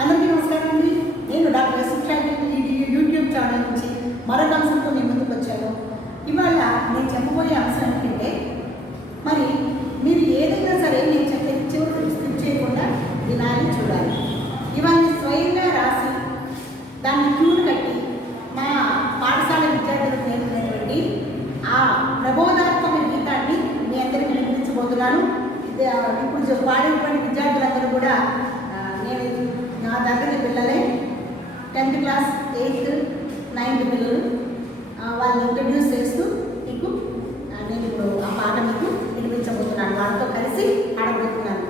అందరికీ నమస్కారం అండి. నేను డాక్టర్ యూట్యూబ్ ఛానల్ నుంచి మరొక అంశంతో నేను ముందుకు వచ్చాను. ఇవాళ నేను చెప్పబోయే అంశం ఏంటంటే, మరి మీరు ఏదైనా సరే నేను చెప్పే చివరికి స్కిప్ చేయకుండా వినాలి, చూడాలి. ఇవన్నీ స్వయంగా రాసి దాన్ని క్యూర్ కట్టి మా పాఠశాల విద్యార్థులకు నేర్పినటువంటి ఆ ప్రబోధాత్మక గీతాన్ని మీ అందరికీ వినిపించబోతున్నాను. ఇప్పుడు పాడేటువంటి విద్యార్థులందరూ కూడా నేను నా తరగతి పిల్లలే, 10th క్లాస్ 8th 9th పిల్లలు. వాళ్ళని ఇంట్రడ్యూస్ చేస్తూ మీకు నేను ఇప్పుడు ఆ పాట మీకు వినిపించబోతున్నాను. వాళ్ళతో కలిసి ఆడబోతున్నాను.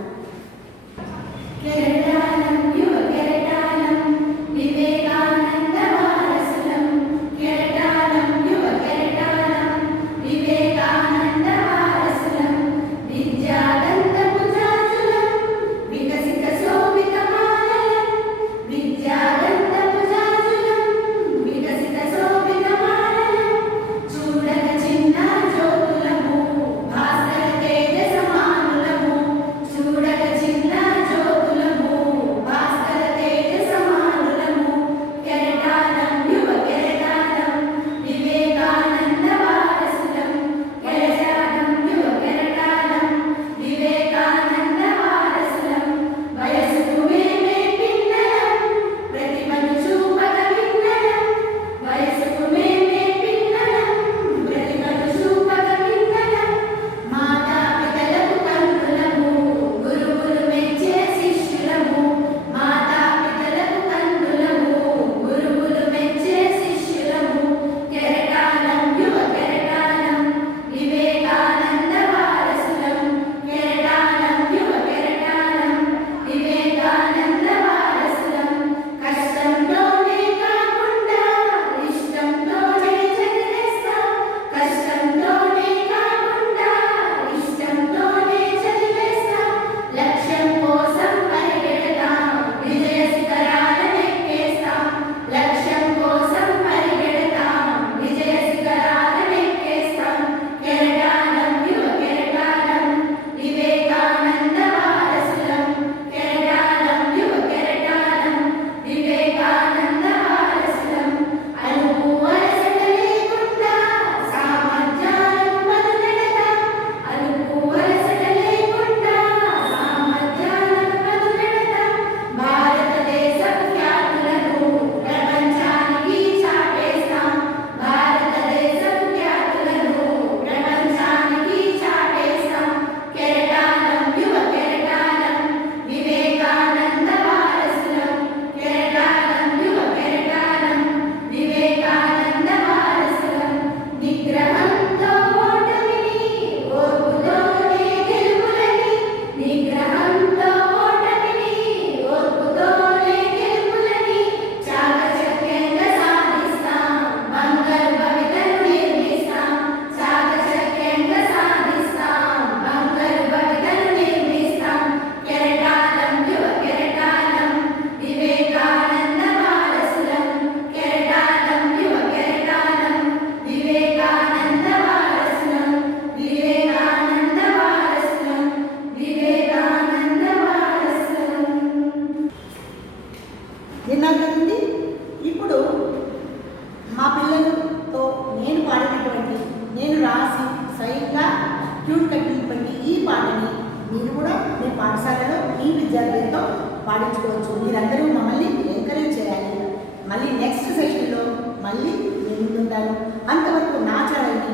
విన్నారు కదండి. ఇప్పుడు మా పిల్లలతో నేను పాడినటువంటి, నేను రాసి స్వయంగా ట్యూన్ కట్టినటువంటి ఈ పాటని మీరు కూడా మీ పాఠశాలలో మీ విద్యార్థులతో పాడించుకోవచ్చు. మీరందరూ మమ్మల్ని ఎంకరేజ్ చేయాలి. మళ్ళీ నెక్స్ట్ సెషన్లో మళ్ళీ నేను ముందుంటాను. అంతవరకు నా ఛానల్ని